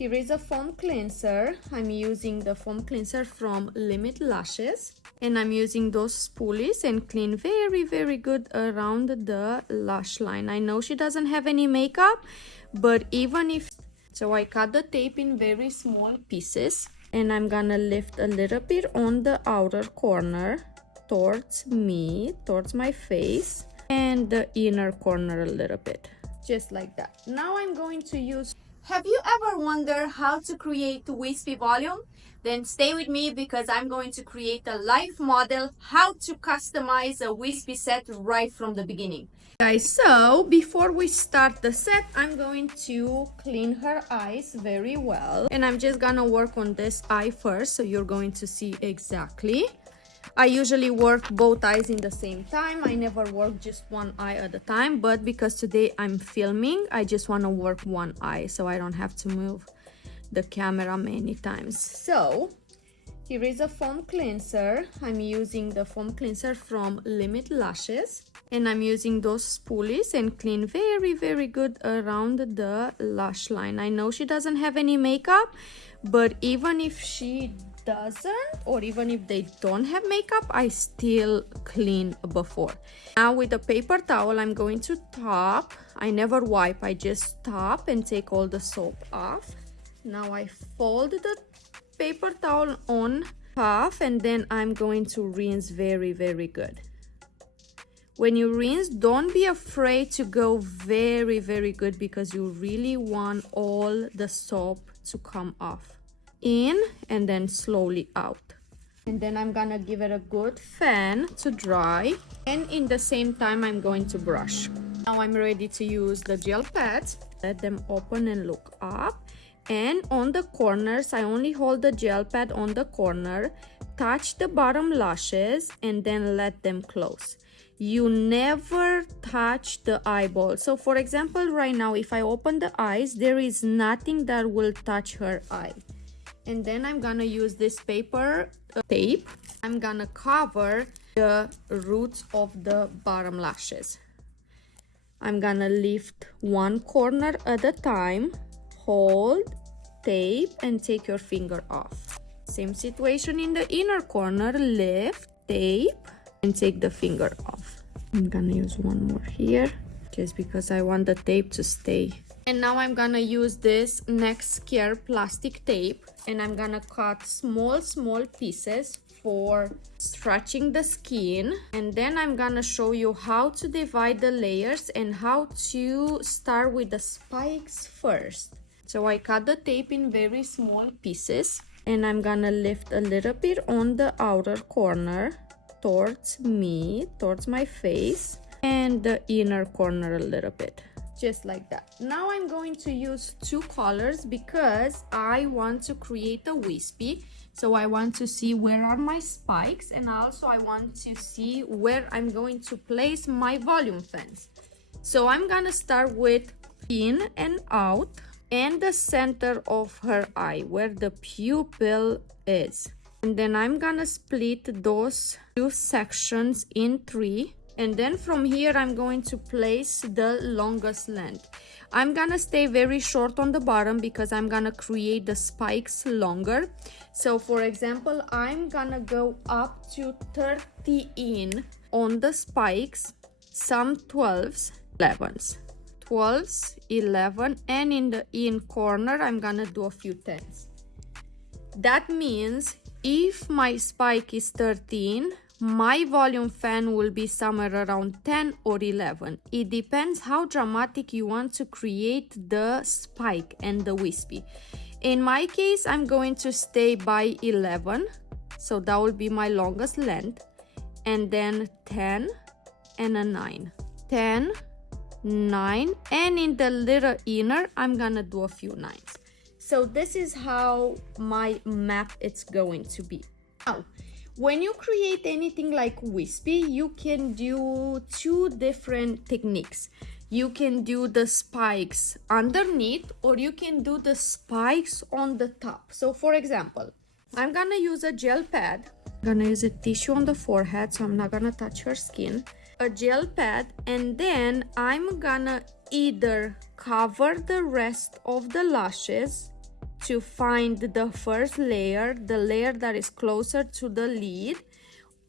Here is a foam cleanser. I'm using the foam cleanser from Lashes, and I'm using those spoolies and clean very good around the lash line. I know she doesn't have any makeup, but even if so, I cut the tape in very small pieces, and I'm gonna lift a little bit on the outer corner towards me, towards my face, and the inner corner a little bit, just like that. Now I'm going to use. Have you ever wondered how to create wispy volume? Then stay with me because I'm going to create a live model how to customize a wispy set right from the beginning. Guys, so before we start the set, I'm going to clean her eyes very well, and I'm just gonna work on this eye first, so you're going to see exactly. I usually work both eyes in the same time. I never work just one eye at a time, but because today I'm filming, I just want to work one eye so I don't have to move the camera many times. So here is a foam cleanser. I'm using the foam cleanser from Lashes, and I'm using those spoolies and clean very good around the lash line. I know she doesn't have any makeup, but even if she doesn't, or even if they don't have makeup, I still clean before. Now with a paper towel, I'm going to top. I never wipe, I just top and take all the soap off. Now I fold the paper towel on half, and then I'm going to rinse very good. When you rinse, don't be afraid to go very good, because you really want all the soap to come off. In and then slowly out, and then I'm gonna give it a good fan to dry, and in the same time I'm going to brush. Now I'm ready to use the gel pads. Let them open and look up, and on the corners I only hold the gel pad on the corner, touch the bottom lashes, and then let them close. You never touch the eyeball. So for example, right now if I open the eyes, there is nothing that will touch her eye. And then I'm gonna use this paper tape. I'm gonna cover the roots of the bottom lashes. I'm gonna lift one corner at a time, hold, tape, and take your finger off. Same situation in the inner corner, lift, tape, and take the finger off. I'm gonna use one more here, just because I want the tape to stay. And now I'm gonna use this next care plastic tape, and I'm gonna cut small pieces for stretching the skin, and then I'm gonna show you how to divide the layers and how to start with the spikes first. So I cut the tape in very small pieces, and I'm gonna lift a little bit on the outer corner towards me, towards my face, and the inner corner a little bit, just like that. Now I'm going to use two colors because I want to create a wispy. So I want to see where are my spikes, and also I want to see where I'm going to place my volume fans. So I'm gonna start with in and out and the center of her eye where the pupil is. And then I'm gonna split those two sections in three. And then from here I'm going to place the longest length. I'm gonna stay very short on the bottom because I'm gonna create the spikes longer. So for example, I'm gonna go up to 30 in on the spikes, some 12s, 11s. 12s, 11, and in the in corner I'm gonna do a few 10s. That means if my spike is 13, my volume fan will be somewhere around 10 or 11. It depends how dramatic you want to create the spike and the wispy. In my case, I'm going to stay by 11, so that will be my longest length, and then 10 and a 9. 10, 9, and in the little inner, I'm gonna do a few 9s. So this is how my map is going to be. Now, when you create anything like wispy, you can do two different techniques. You can do the spikes underneath, or you can do the spikes on the top. So for example, I'm gonna use a gel pad. I'm gonna use a tissue on the forehead, so I'm not gonna touch her skin. A gel pad, and then I'm gonna either cover the rest of the lashes to find the first layer, the layer that is closer to the lid,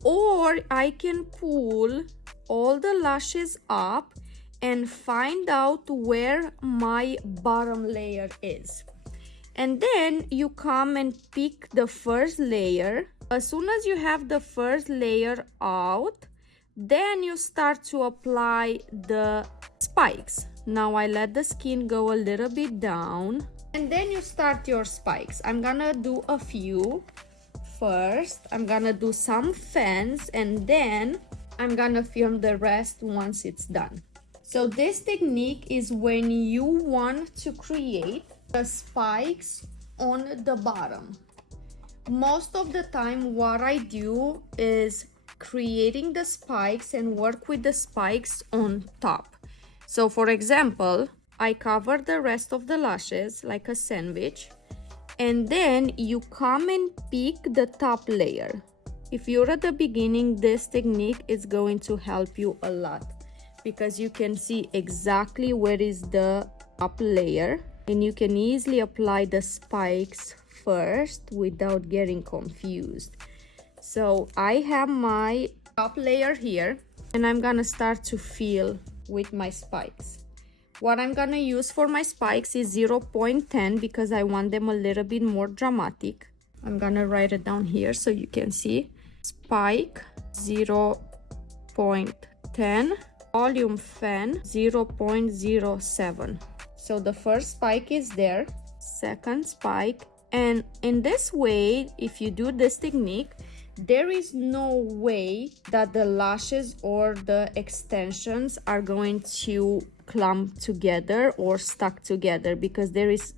or I can pull all the lashes up and find out where my bottom layer is. And then you come and pick the first layer. As soon as you have the first layer out, then you start to apply the spikes. Now I let the skin go a little bit down, and then you start your spikes. I'm gonna do a few first. I'm gonna do some fans, and then I'm gonna film the rest once it's done. So this technique is when you want to create the spikes on the bottom. Most of the time what I do is creating the spikes and work with the spikes on top. So for example, I cover the rest of the lashes like a sandwich, and then you come and pick the top layer. If you're at the beginning, this technique is going to help you a lot because you can see exactly where is the top layer, and you can easily apply the spikes first without getting confused. So I have my top layer here, and I'm gonna start to fill with my spikes. What I'm gonna use for my spikes is 0.10 because I want them a little bit more dramatic. I'm gonna write it down here so you can see. Spike 0.10, volume fan 0.07. So the first spike is there, second spike, and in this way, if you do this technique, there is no way that the lashes or the extensions are going to clump together or stuck together because there is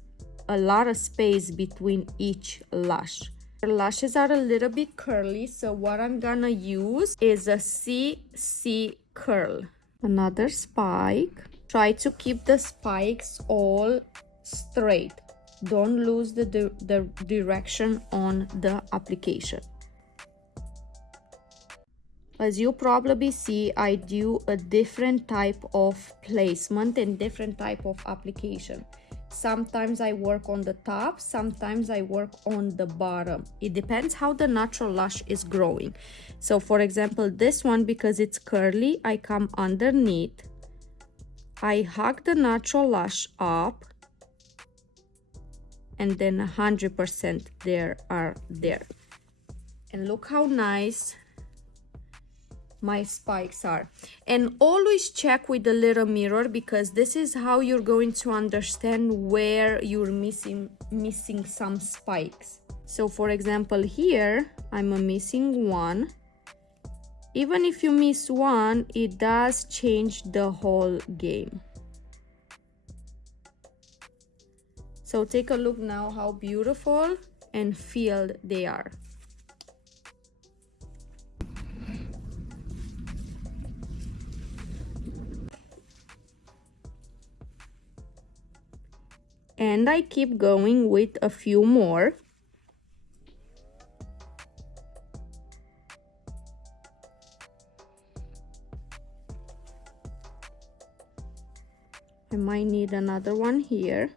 a lot of space between each lash. The lashes are a little bit curly, so what I'm gonna use is a CC curl. Another spike. Try to keep the spikes all straight. Don't lose the direction on the application. As you probably see, I do a different type of placement and different type of application. Sometimes I work on the top, sometimes I work on the bottom. It depends how the natural lash is growing. So for example, this one, because it's curly, I come underneath, I hug the natural lash up, and then 100% there. And look how nice my spikes are. And always check with the little mirror because this is how you're going to understand where you're missing some spikes. So for example, here I'm missing one. Even if you miss one, it does change the whole game. So take a look now how beautiful and filled they are. And I keep going with a few more. I might need another one here.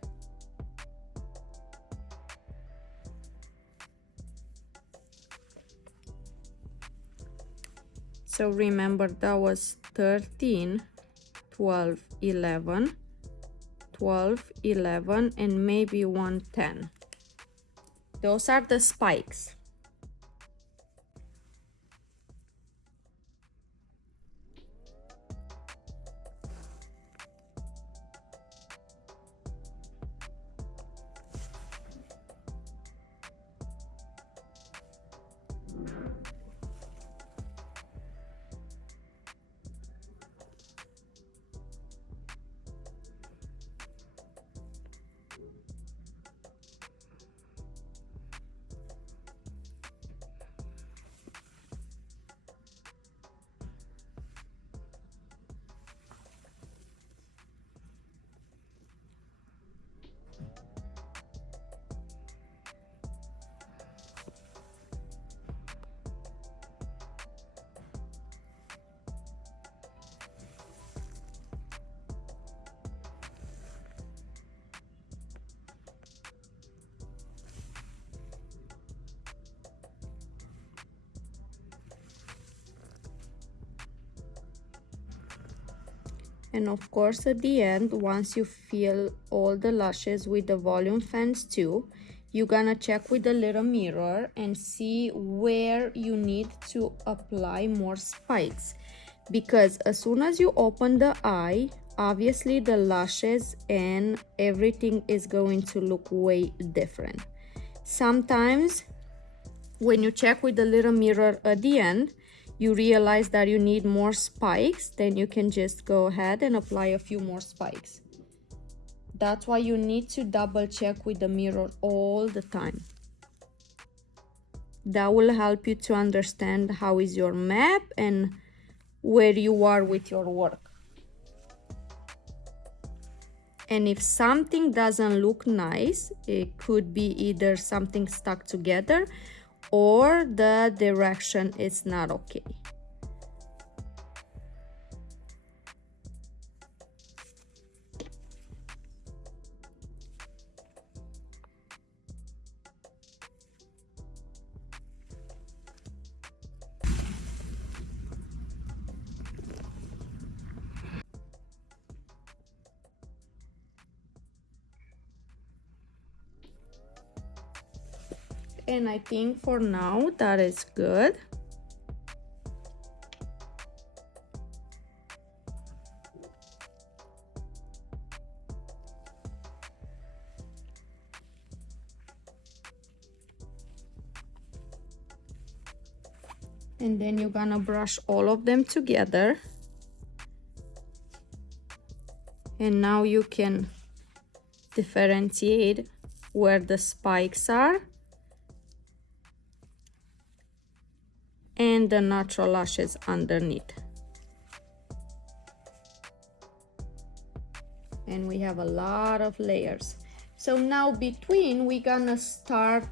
So remember, that was 13, 12, 11, 12, 11, and maybe 110. Those are the spikes. And of course, at the end, once you fill all the lashes with the volume fans too, you're gonna check with the little mirror and see where you need to apply more spikes. Because as soon as you open the eye, obviously the lashes and everything is going to look way different. Sometimes when you check with the little mirror at the end, you realize that you need more spikes, then you can just go ahead and apply a few more spikes. That's why you need to double check with the mirror all the time. That will help you to understand how is your map and where you are with your work. And if something doesn't look nice, it could be either something stuck together or the direction is not okay. And I think for now that is good. And then you're gonna brush all of them together. And now you can differentiate where the spikes are and the natural lashes underneath. And we have a lot of layers. So now between, we're gonna start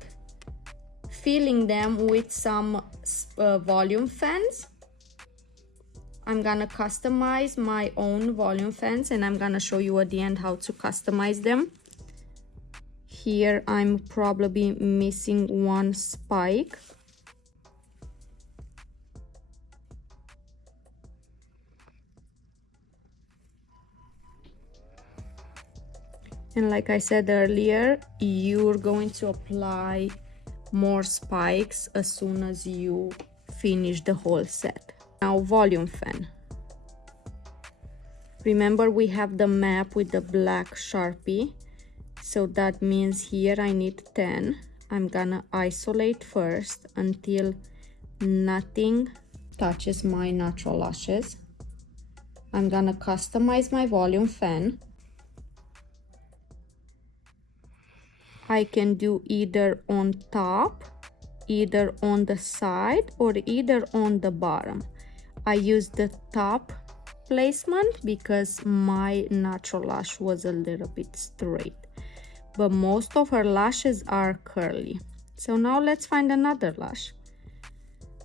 filling them with some volume fans. I'm gonna customize my own volume fans and I'm gonna show you at the end how to customize them. Here I'm probably missing one spike. And like I said earlier, you're going to apply more spikes as soon as you finish the whole set. Now volume fan. Remember we have the map with the black Sharpie. So that means here I need 10. I'm gonna isolate first until nothing touches my natural lashes. I'm gonna customize my volume fan. I can do either on top, either on the side, or either on the bottom. I use the top placement because my natural lash was a little bit straight, but most of her lashes are curly. So now let's find another lash.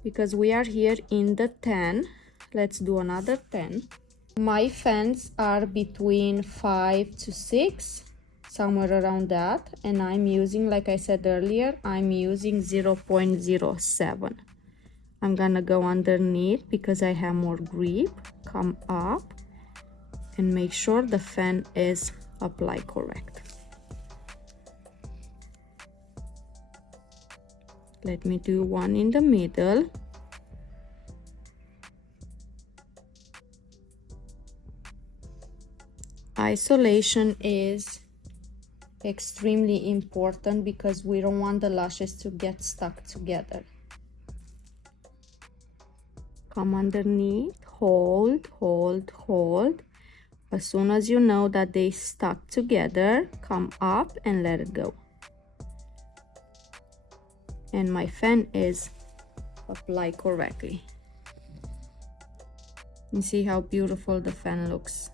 Because we are here in the 10, let's do another 10. My fans are between 5 to 6. Somewhere around that, and I'm using, like I said earlier, I'm using 0.07. I'm gonna go underneath because I have more grip, come up and make sure the fan is applied correct. Let me do one in the middle. Isolation is extremely important because we don't want the lashes to get stuck together. Come underneath, hold, hold, hold. As soon as you know that they stuck together, come up and let it go. And my fan is applied correctly. And see how beautiful the fan looks.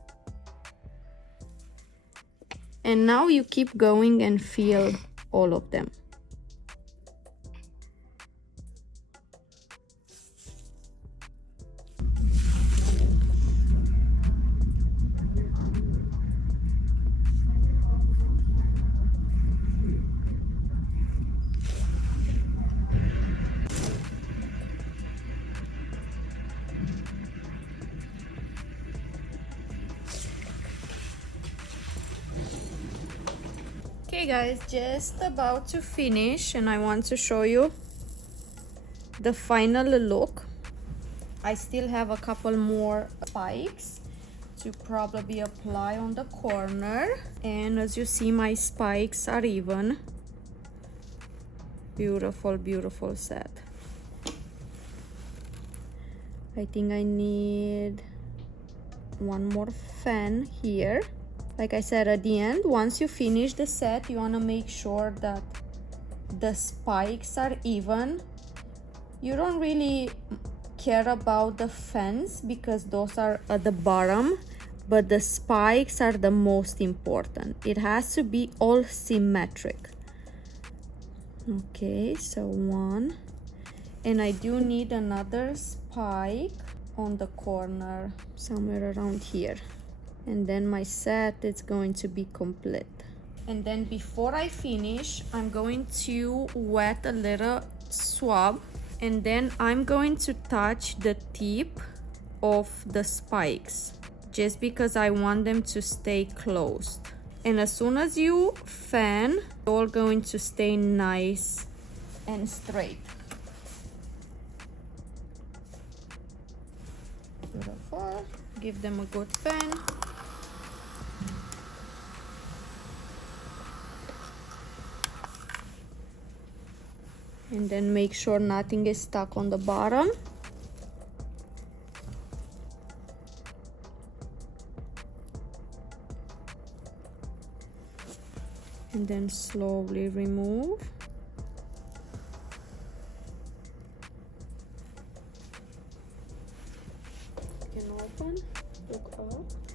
And now you keep going and fill all of them. Okay guys, just about to finish and I want to show you the final look. I still have a couple more spikes to probably apply on the corner, and as you see, my spikes are even. Beautiful, beautiful set. I think I need one more fan here. Like I said, at the end, once you finish the set, you want to make sure that the spikes are even. You don't really care about the fans because those are at the bottom, but the spikes are the most important. It has to be all symmetric. Okay, so one, and I do need another spike on the corner somewhere around here, and then my set is going to be complete. And then before I finish, I'm going to wet a little swab, and then I'm going to touch the tip of the spikes just because I want them to stay closed. And as soon as you fan, it's all going to stay nice and straight. Beautiful. Give them a good fan. And then make sure nothing is stuck on the bottom. And then slowly remove. You can open, look up.